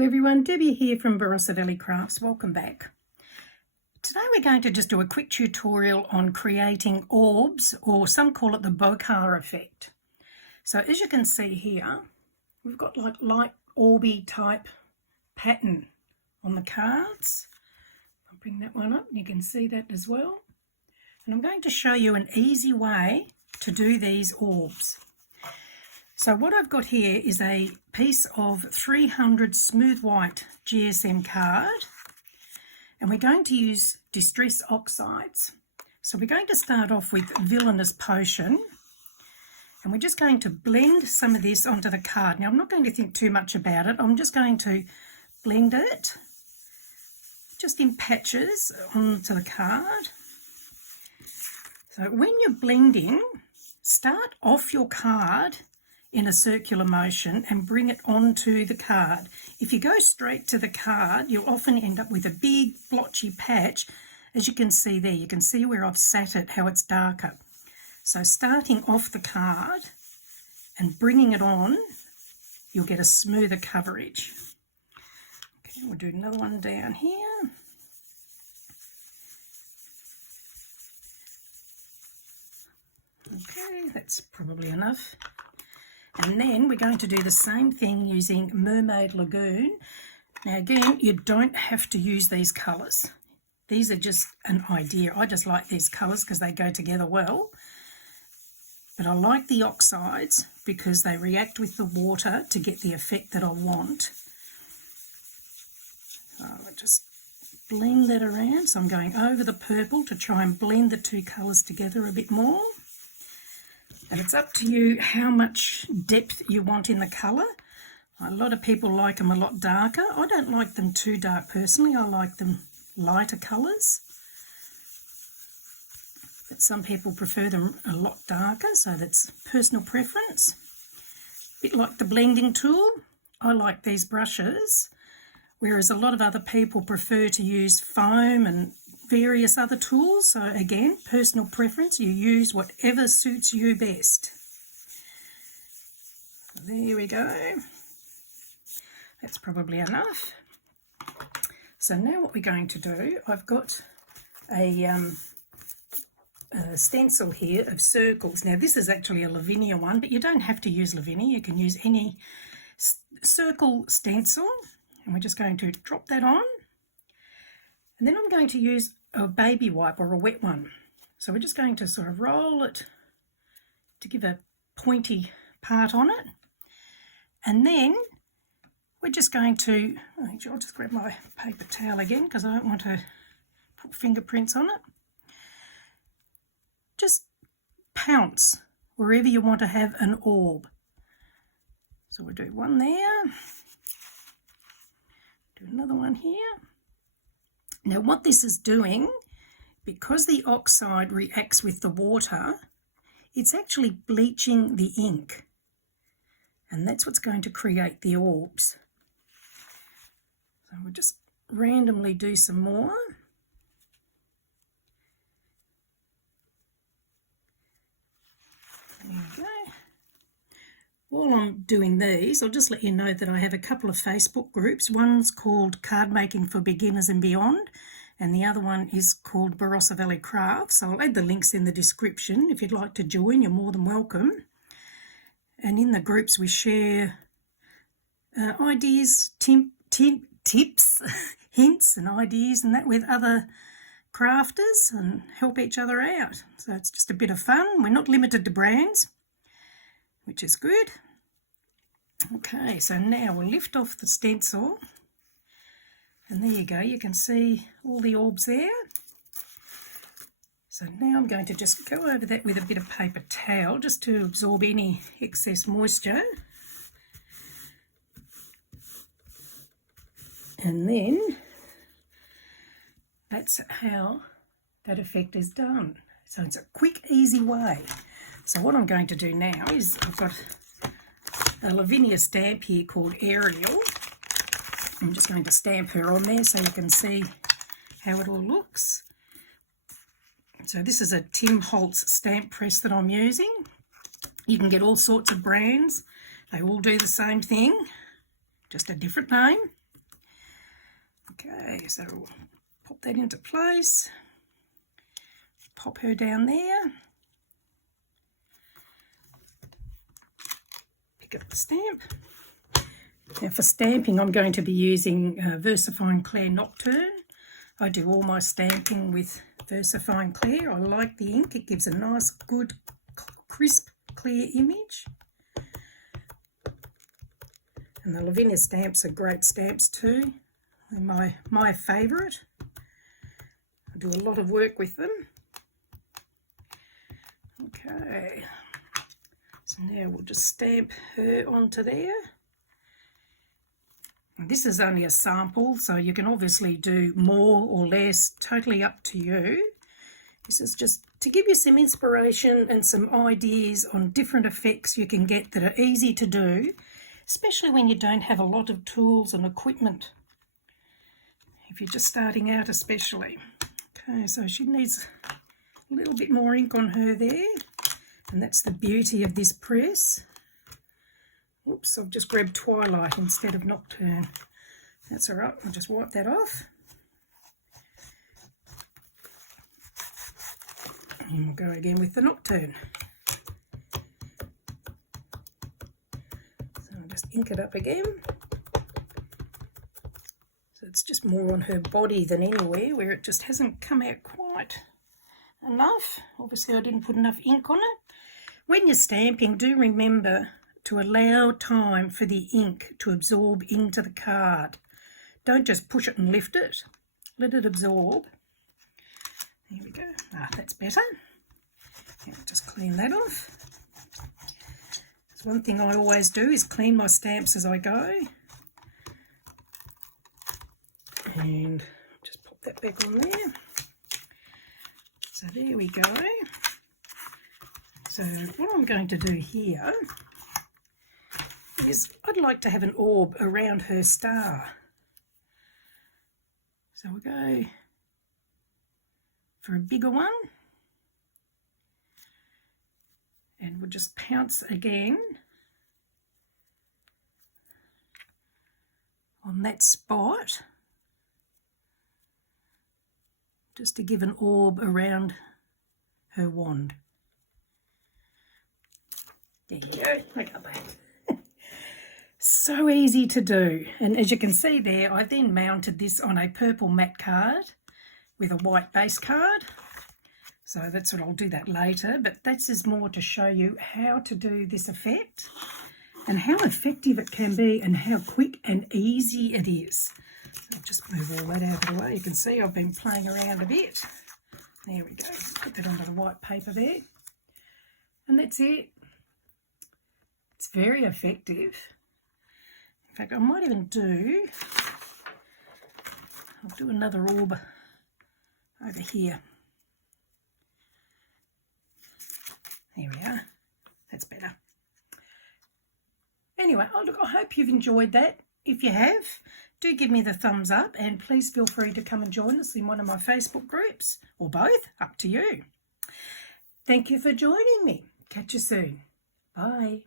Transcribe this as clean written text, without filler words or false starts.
Hello everyone, Debbie here from Barossa Valley Crafts. Welcome back. Today we're going to just do a quick tutorial on creating orbs, or some call it the Bokeh effect. So as you can see here, we've got like light orby type pattern on the cards. I'll bring that one up and you can see that as well. And I'm going to show you an easy way to do these orbs. So what I've got here is a piece of 300 smooth white GSM card, and we're going to use distress oxides. So we're going to start off with Villainous Potion, and we're just going to blend some of this onto the card. Now I'm not going to think too much about it, I'm just going to blend it just in patches onto the card. So when you're blending, start off your card in a circular motion and bring it onto the card. If you go straight to the card, you'll often end up with a big blotchy patch. As you can see there, you can see where I've sat it, how it's darker. So starting off the card and bringing it on, you'll get a smoother coverage. Okay, we'll do another one down here. Okay, that's probably enough. And then we're going to do the same thing using Mermaid Lagoon. Now again, you don't have to use these colours. These are just an idea. I just like these colours because they go together well. But I like the oxides because they react with the water to get the effect that I want. So I just blend that around. So I'm going over the purple to try and blend the two colours together a bit more. And it's up to you how much depth you want in the colour. A lot of people like them a lot darker. I don't like them too dark personally. I like them lighter colours. But some people prefer them a lot darker, so that's personal preference. A bit like the blending tool. I like these brushes, whereas a lot of other people prefer to use foam and various other tools. So again, personal preference, you use whatever suits you best. There we go. That's probably enough. So now what we're going to do, I've got a stencil here of circles. Now this is actually a Lavinia one, but you don't have to use Lavinia. You can use any circle stencil. And we're just going to drop that on. And then I'm going to use a baby wipe or a wet one. So we're just going to sort of roll it to give a pointy part on it. And then we're just going to, I'll just grab my paper towel again because I don't want to put fingerprints on it. Just pounce wherever you want to have an orb. So we'll do one there, do another one here. Now what this is doing, because the oxide reacts with the water, it's actually bleaching the ink. And that's what's going to create the orbs. So we'll just randomly do some more. There we go. While I'm doing these, I'll just let you know that I have a couple of Facebook groups. One's called Cardmaking for Beginners and Beyond, and the other one is called Barossa Valley Crafts. So I'll add the links in the description. If you'd like to join, you're more than welcome. And in the groups we share ideas, tips, hints and ideas and that with other crafters and help each other out. So it's just a bit of fun. We're not limited to brands, which is good. Okay, so now we'll lift off the stencil, and there you go, you can see all the orbs there. So now I'm going to just go over that with a bit of paper towel just to absorb any excess moisture. And then that's how that effect is done. So it's a quick, easy way. So what I'm going to do now is I've got a Lavinia stamp here called Ariel. I'm just going to stamp her on there so you can see how it all looks. So this is a Tim Holtz stamp press that I'm using. You can get all sorts of brands. They all do the same thing, just a different name. Okay, so we'll pop that into place, pop her down there, pick up the stamp. Now for stamping, I'm going to be using VersaFine Clear Nocturne. I do all my stamping with VersaFine Clear. I like the ink. It gives a nice, good, crisp, clear image. And the Lavinia stamps are great stamps too. They're my favourite. I do a lot of work with them. Okay, so now we'll just stamp her onto there. This is only a sample, so you can obviously do more or less, totally up to you. This is just to give you some inspiration and some ideas on different effects you can get that are easy to do, especially when you don't have a lot of tools and equipment. If you're just starting out especially. Okay, so she needs a little bit more ink on her there, and that's the beauty of this press. Oops, I've just grabbed Twilight instead of Nocturne. That's all right, I'll just wipe that off. And we'll go again with the Nocturne. So I'll just ink it up again. So it's just more on her body than anywhere, where it just hasn't come out quite enough. Obviously I didn't put enough ink on it. When you're stamping, do remember to allow time for the ink to absorb into the card. Don't just push it and lift it. Let it absorb. There we go. Ah, that's better. Now just clean that off. That's one thing I always do, is clean my stamps as I go. And just pop that back on there. So there we go. So what I'm going to do here is I'd like to have an orb around her star. So we'll go for a bigger one. And we'll just pounce again on that spot, just to give an orb around her wand. There you go, look at that. So easy to do, and as you can see there, I then mounted this on a purple matte card with a white base card. So that's what I'll do that later, but that's just more to show you how to do this effect and how effective it can be and how quick and easy it is. I'll just move all that out of the way. You can see I've been playing around a bit. There we go. Put that onto the white paper there. And that's it. It's very effective. In fact, I might even do, I'll do another orb over here. There we are. That's better. Anyway, look, I hope you've enjoyed that. If you have, do give me the thumbs up, and please feel free to come and join us in one of my Facebook groups, or both, up to you. Thank you for joining me. Catch you soon. Bye.